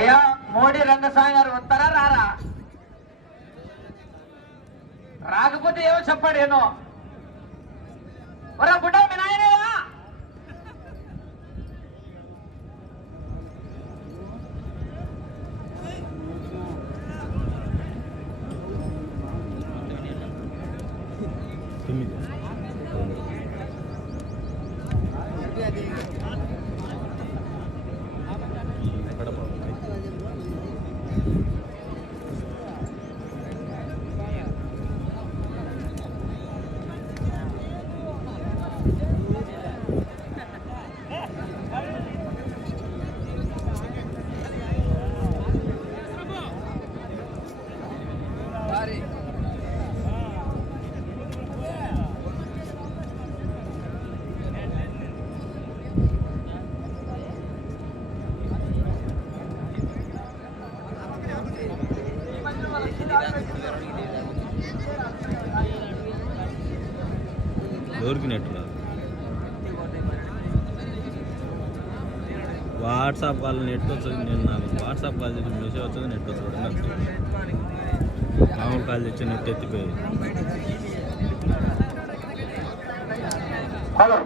అయ్యా మోడీ రంగస్వామి గారు వస్తారా రారా? రాకపోతే ఏమో చెప్పాడు ఏనో ఒరే బుడ్డ మీ నాయనేవా తొమ్మిది కడప ఎవరికి నెట్ రాదు వాట్సాప్ కాల్ నెట్ వచ్చింది నేను నాకు వాట్సాప్ కాల్ చేసి మెసేజ్ వచ్చింది నెట్ వచ్చింది నాకు. మామూలు కాల్ తెచ్చి నెట్ ఎత్తిపోయి హలో.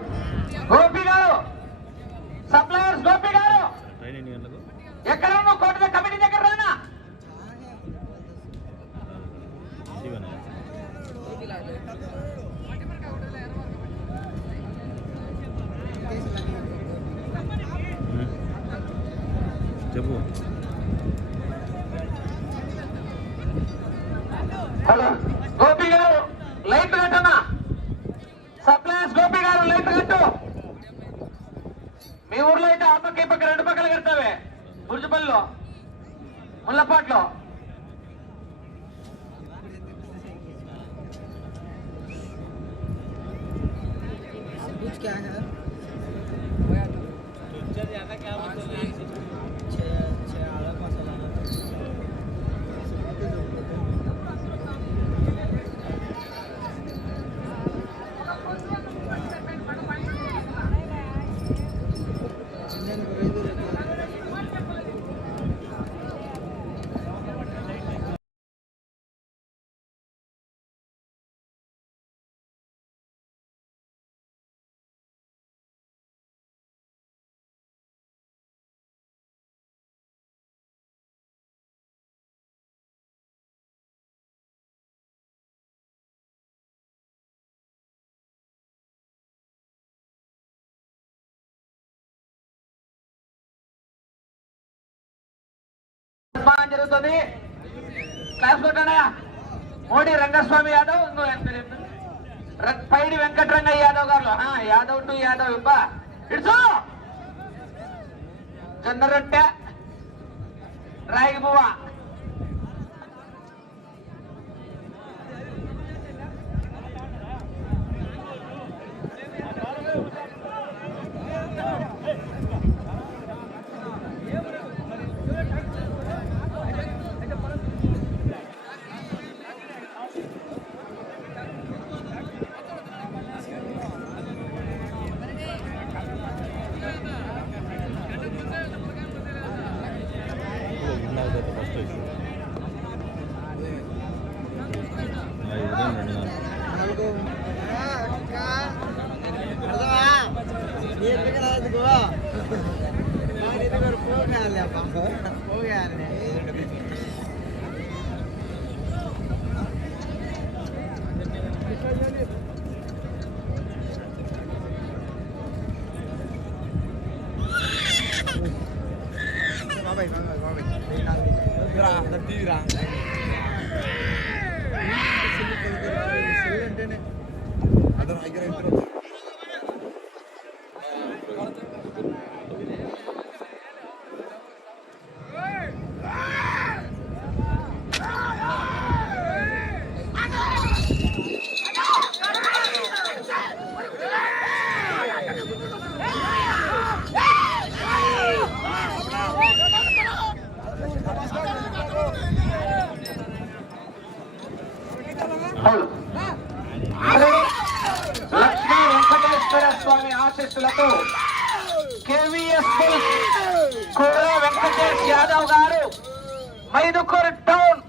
నిర్మాణం జరుగుతుంది. క్లాస్ కొట్టనయా మోడీ రంగస్వామి యాదవ్ ఇంకో పైడి వెంకటరంగ యాదవ్ గారు. యాదవ్ టు యాదవ్ ఇబ్బ ఇడుచు జొన్న రొట్టె రాగి పువ్వ ఫస్ట్ ఉదయం రెండు నాలుగు అవును. శ్రీ లక్ష్మీ వెంకటేశ్వర స్వామి ఆశీస్సులతో కేవీఎస్ కుర్ర వెంకటేష్ యాదవ్ గారు మైదుకూరు టౌన్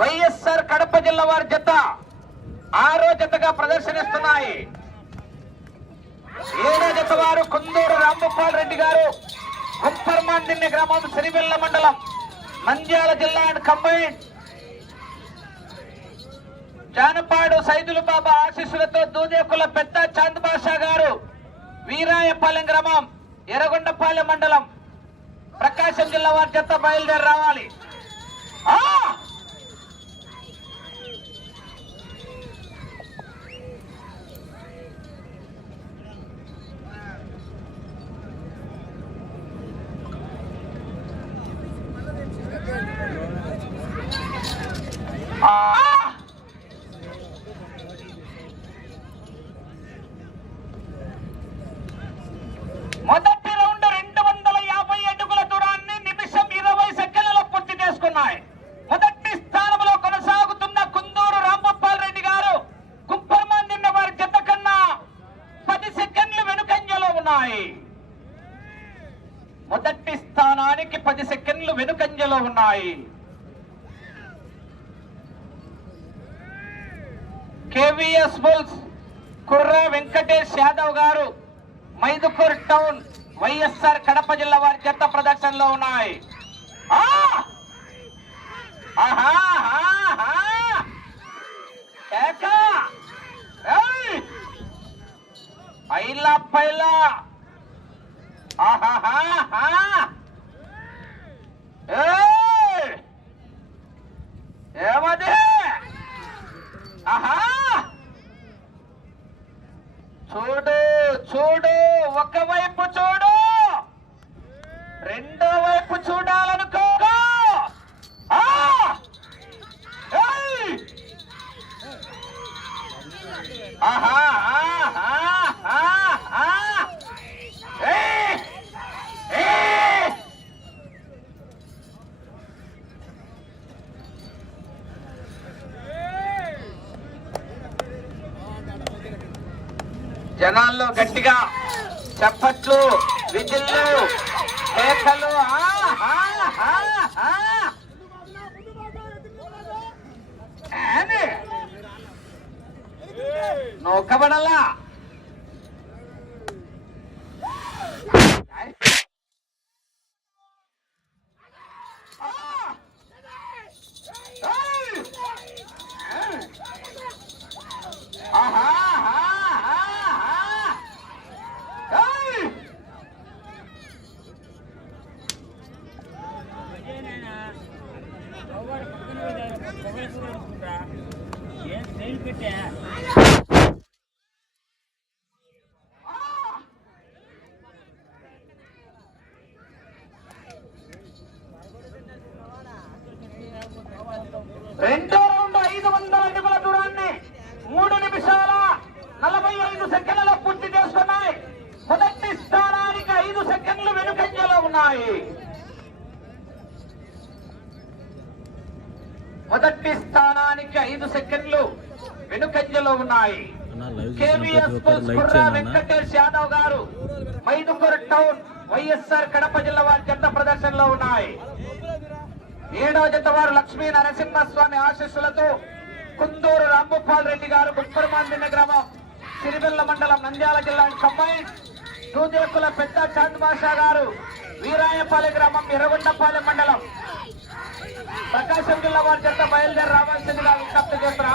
వైఎస్ఆర్ కడప జిల్లా వారి జత ఆరో జతగా ప్రదర్శనిస్తున్నాయి. ఏడో జత వారు కుందూరు రాంగోపాల్ రెడ్డి గారు గుప్పర్మాందిన్య గ్రామం సిరివెల్ల మండలం నంద్యాల జిల్లా అండ్ కంబైన్ జానపాడు సైదులు బాబా ఆశీస్సులతో దూదేకుల పెద్ద చాంద్ బాషా గారు వీరాయపాలెం గ్రామం ఎర్రగొండపాలెం మండలం ప్రకాశం జిల్లా వారి జత బయలుదేరి రావాలి ఆ! पहिला हा हा हा हा। జనాల్లో గట్టిగా చప్పట్లు విజిల్లు కేకలు ఆ, నొక్కబడలా ఆ! ఏయ్! ఏయ్! ఆహా, ఆహా, ఆహా. ఏయ్! రెండో రౌండ్ ఐదు వందల అడుగుల దూరాన్ని మూడు నిమిషాల నలభై ఐదు సెకండ్లలో పూర్తి చేసుకున్నాయి మొదటి స్థానానికి ఐదు సెకండ్లు వెనుకంజలో ఉన్నాయి మొదటి స్థానానికి ఐదు సెకండ్లు వెనుకంజలో ఉన్నాయి అన్న లైవ్ చూసిన కేవీఎస్ ప్రతి ఒక్కరు లైక్ కుర్ర చేయండి అన్న వెంకటేష్ యాదవ్ గారు మైదుకూరు టౌన్ వైఎస్ఆర్ కడప జిల్లా వారి జట్ట ప్రదర్శనలో ఉన్నాయి. ఏడవ జత వారు లక్ష్మీ నరసింహస్వామి ఆశీస్సులతో కుందూరు రాంభూపాల్ రెడ్డి గారు గుప్పరమాందిన గ్రామం సిరివెల్ల మండలం నంద్యాల జిల్లా కంబైన్. దూదేకుల పెద్ద చాంద్ బాషా గారు వీరాయపాలెం గ్రామం ఎర్రగొండపాలెం మండలం. ప్రకాశం జిల్లా వారి జత బయలుదేరి రావాల్సిందిగా విజ్ఞప్తి చేస్తున్నా.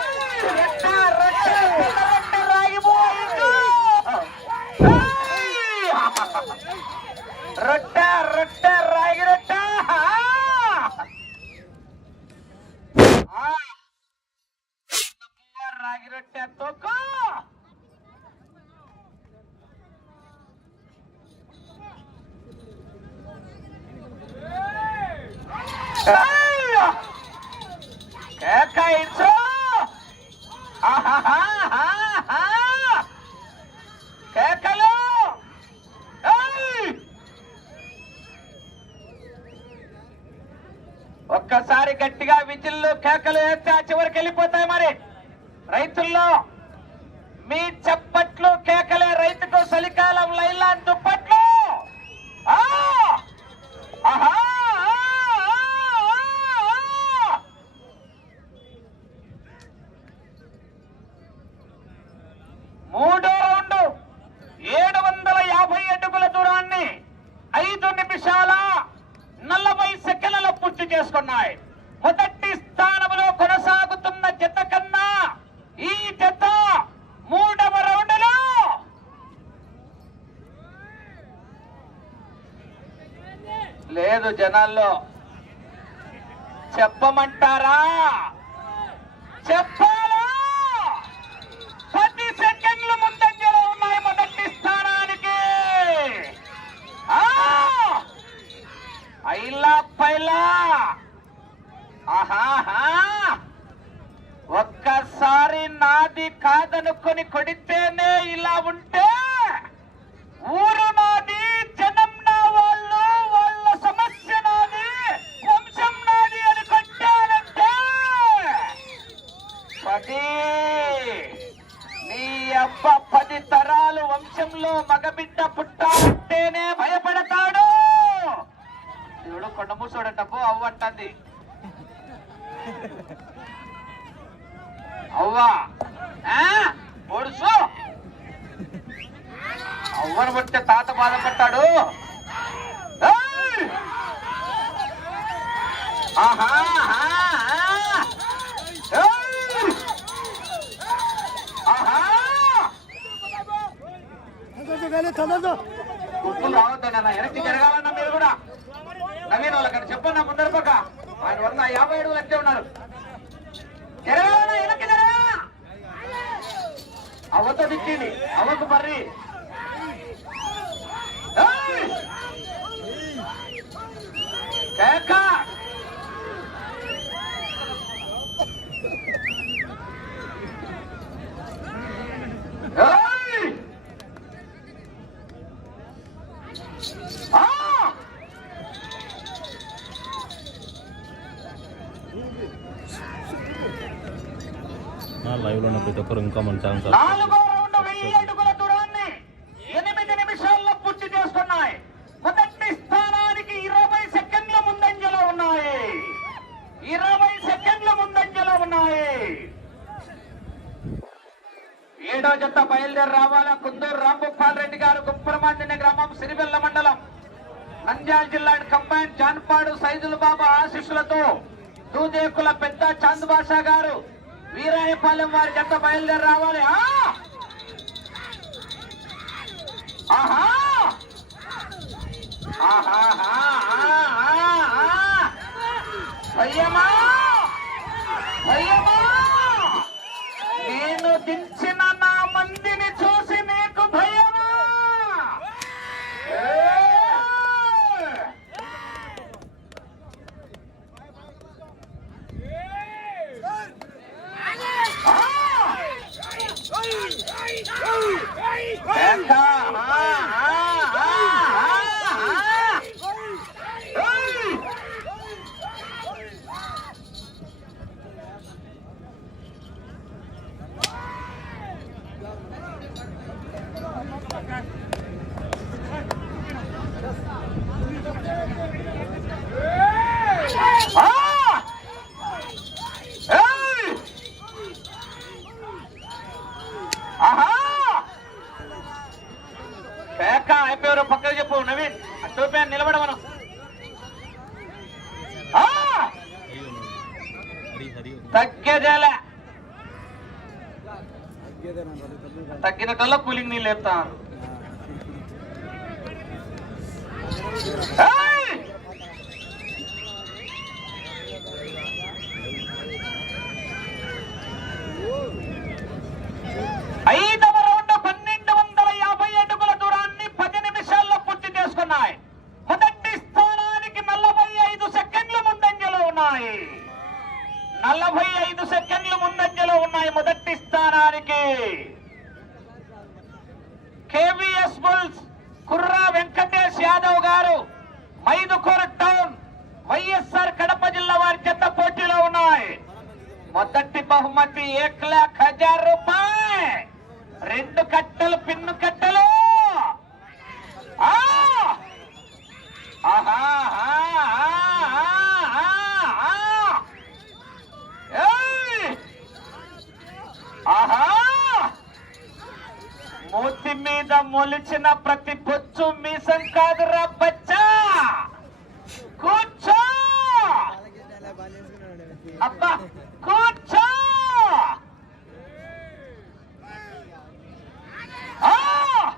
ఒక్కసారి గట్టిగా విజిల్లు కేకలు వేస్తే ఆ చివరికి వెళ్ళిపోతాయి మరి. రైతుల్లో మీ చప్పట్లు కేకలే రైతుకు చలికాలం లైలాన్ దుప్పట్ Carlos. బాధపడ్డాడు రావద్దన్న వెనక్కి మీరు కూడా. చెప్పన్నా ముందర ఆయన వంద యాభై ఏడు అంతే ఉన్నారు. అవతీ వెనక్కి జరగాల అవకు లైవ్లో ఉన్న ప్రతి ఒక్కరు ఇంకా మన ఛానల్ గారు గుప్పరమాండిన గ్రామం సిరిబెల్ల మండలం. నంద్యాల జిల్లా కంబైన్ చాన్పాడు సైదుల బాబు ఆశీస్సులతో దూదేకుల పెద్ద చాంద్ బాషా గారు వీరాయపాలెం వారి జంట బయలుదేరి రావాలి. ఆహా! తగ్గేదేల. తగ్గినట్టల్లా కూలింగ్ నీళ్ళు వేస్తాను బహుమతి ఏక్ హజార్ రెండు కట్టలు పిన్ను కట్టలు. మూతి మీద మొలిచిన ప్రతి పొచ్చు మీసం కాదురా బచ్చా! కూర్చో! అబ్బా కూర్చో ఆ! ఆహా, ఆహా,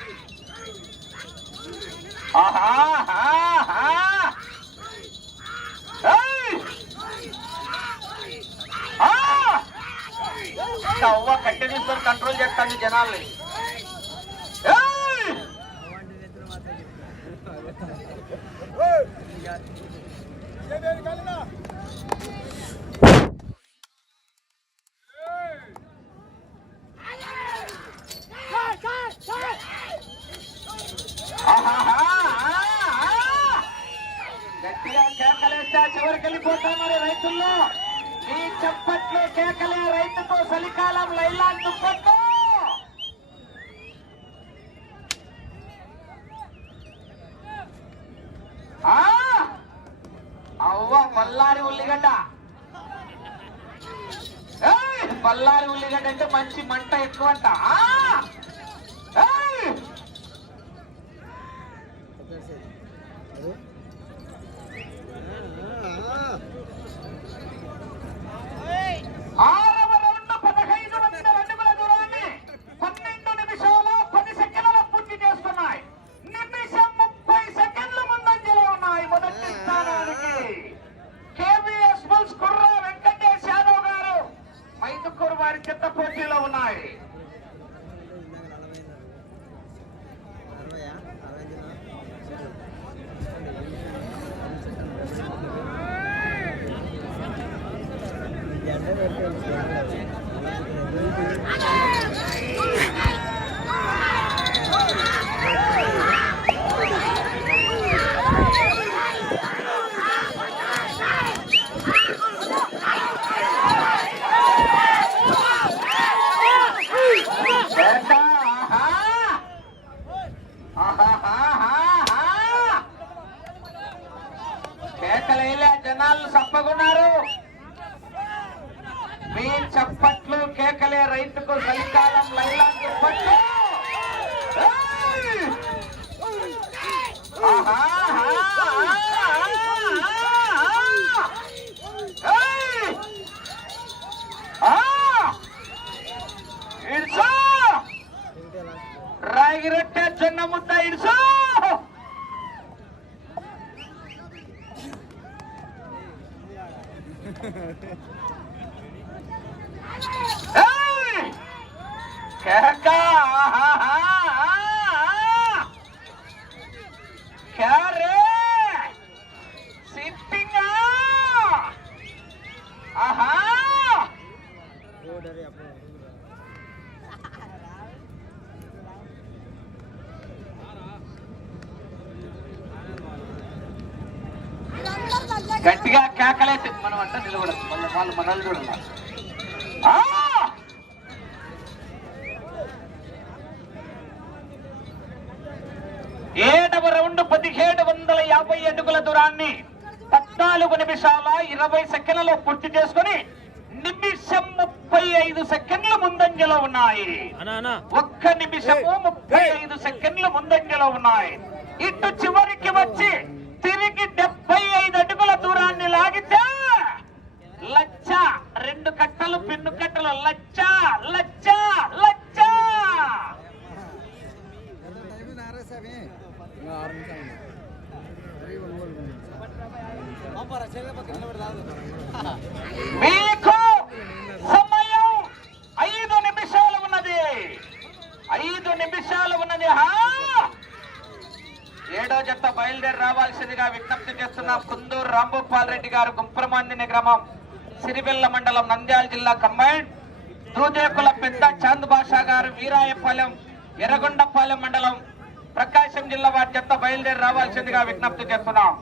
ఆహా. ఏయ్! ఆ! అవ్వ కట్టె కంట్రోల్ చేస్తాను జనాల్ని. కేకలే రైతుకు చలికాలం కేకలేసి మనం అంట నిలబడం వాళ్ళ వాళ్ళు మనల్ని చూడాలి! ఏడవ రౌండ్ పదిహేడు వందల యాభై అడుగుల దూరాన్ని పద్నాలుగు నిమిషాల ఇరవై సెకండ్లలో పూర్తి చేసుకొని నిమిషం ముప్పై ఐదు సెకండ్లు ముందంజలో ఉన్నాయి. ఒక్క నిమిషము ముప్పై ఐదు సెకండ్లు ముందంజలో ఉన్నాయి. ఇటు చివరికి లచ్చ లచ్చ లచ్చ. మీకు సమయం ఐదు నిమిషాలు ఉన్నది. ఐదు నిమిషాలు ఉన్నది. హా! ఏడో జత బయలుదేరి రావాల్సిందిగా విజ్ఞప్తి చేస్తున్న కుందూరు రాంభూపాల్ రెడ్డి గారు గుంప్రమాందిని గ్రామం సిరిబెల్ల మండలం నంద్యాల జిల్లా కంబైండ్ దూదేకుల పెద్ద చాంద్ బాషా గారు వీరాయపాలెం ఎర్రగొండపాలెం మండలం ప్రకాశం జిల్లా వారి చెత్త బయలుదేరి రావాల్సిందిగా విజ్ఞప్తి చేస్తున్నాం.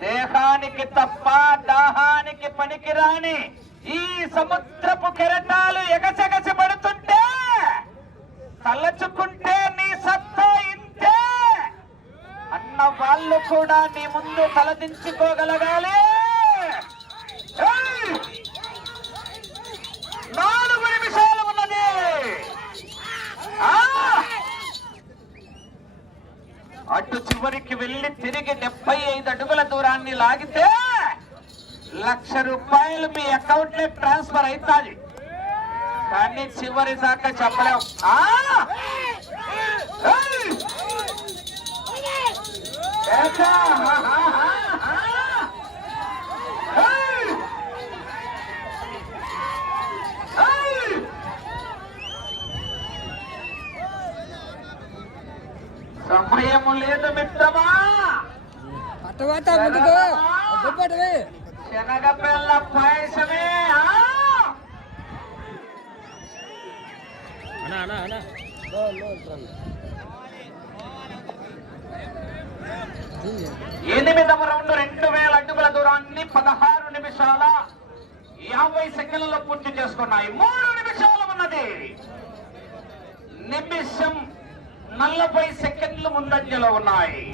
దేహానికి తప్ప దాహానికి పనికిరాని ఈ సముద్రపు కెరటాలు ఎగసెగసి పడుతుంటే తలచుకుంటే నీ సత్తా ఇంతే. అన్న వాళ్ళు కూడా నీ ముందు తలదించుకోగలగాలి నాలుగు నిమిషాలు ఉన్నది. అటు చివరికి వెళ్ళి తిరిగి డెబ్బై ఐదు అడుగుల దూరాన్ని లాగితే లక్ష రూపాయలు మీ అకౌంట్లో ట్రాన్స్ఫర్ అవుతాది కానీ చివరి దాకా చెప్పలేం ఆ! ఏయ్! ఏకా! హా, హా, హా, హా! ఏయ్! ఏయ్! సమయము లేదు మిత్రమా ముందుకు శనగపిల్ల పాయసమే ఎనిమిదవ రౌండ్ రెండు వేల అడుగుల దూరాన్ని పదహారు నిమిషాల యాభై సెకండ్లలో పూర్తి చేసుకున్నాయి. మూడు నిమిషాలు ఉన్నది. నిమిషం నలభై సెకండ్లు ముందంజలో ఉన్నాయి.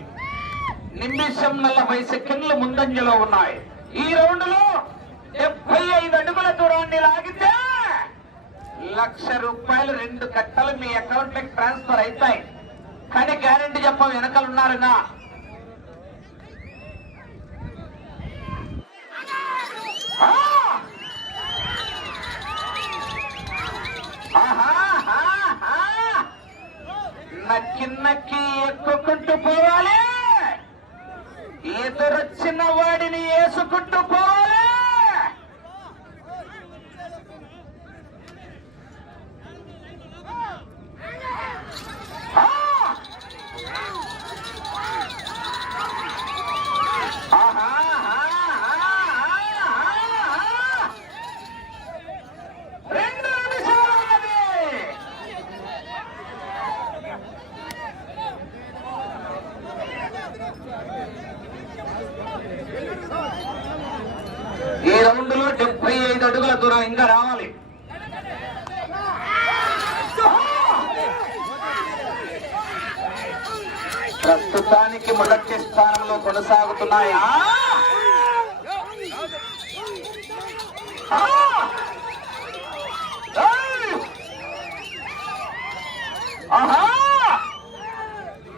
నిమిషం నలభై సెకండ్లు ముందంజలో ఉన్నాయి. ఈ రౌండ్లో డెబ్బై ఐదు అడుగుల దూరాన్ని లాగితే లక్ష రూపాయలు రెండు కట్టలు మీ అకౌంట్లోకి ట్రాన్స్ఫర్ అవుతాయి. కానీ గ్యారెంటీ చెప్ప వెనకలు ఉన్నారుగా ఆ! నక్కి నక్కి ఎక్కుకుంటూ పోవాలి. ఎదురొచ్చిన వాడిని వేసుకుంటూ పోవాలి ఆ! ఆహాహాహాహా! రెండు నిమిషాలు ఉన్నది ఈ రౌండ్లో డెబ్బై ఐదు అడుగుల దూరం ఇంకా రావాలి. ప్రస్తుతానికి మొదటి స్థానంలో కొనసాగుతున్నాయి.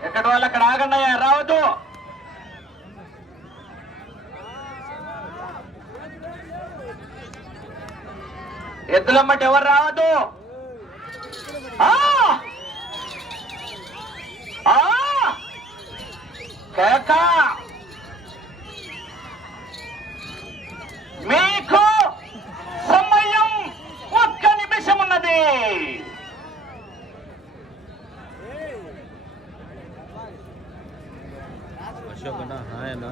ఎక్కడి వాళ్ళు అక్కడ ఆగండి రావద్దు. ఎద్దులమ్మటి ఎవరు రావద్దు? కేక! మీకు సమయం ఒక్క నిమిషం ఉన్నది. అశోకనా ఆయన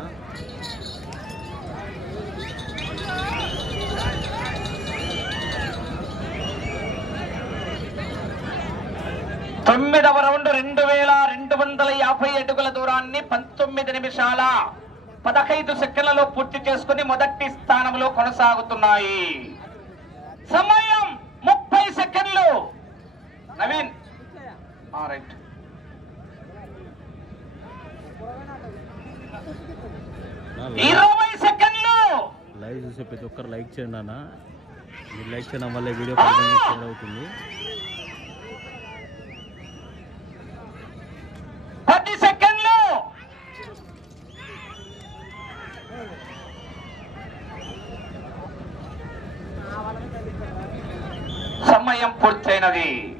తొమ్మిదవ రౌండ్ రెండు వేల రెండు వందల యాభై అడుగుల దూరాన్ని పంతొమ్మిది నిమిషాల పదహైదు సెకండ్లలో పూర్తి చేసుకుని మొదటి స్థానంలో కొనసాగుతున్నాయి. సమయం ముప్పై సెకండ్లు. నవీన్. రైట్. ఇరవై సెకండ్లు. లైవ్ చూసే ప్రతి ఒక్కరు లైక్ చేయండి అన్న. మీరు లైక్ చేయడం వల్ల వీడియో అవుతుంది పది సెకండ్లు సమయం పూర్తయినది.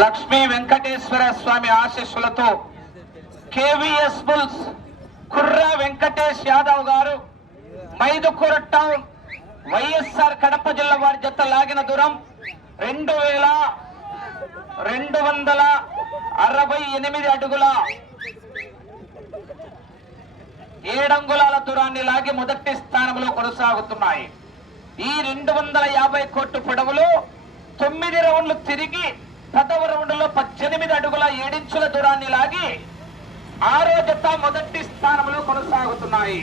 లక్ష్మీ వెంకటేశ్వర స్వామి ఆశీస్సులతో KVS bulls Kurra Venkatesh Yadav garu Mydukur town YSR Kadapa జిల్లా వారి జత లాగిన దూరం రెండు వేల రెండు వందల అరవై ఎనిమిది అడుగుల ఏడంగుళాల దూరాన్ని లాగి మొదటి స్థానంలో కొనసాగుతున్నాయి. ఈ రెండు వందల యాభై కోట్ల పొడవులు తొమ్మిది రౌండ్లు తిరిగి పదవ పద్దెనిమిది అడుగుల ఏడించుల దూరాన్ని లాగి ఆరో జత మొదటి స్థానంలో కొనసాగుతున్నాయి.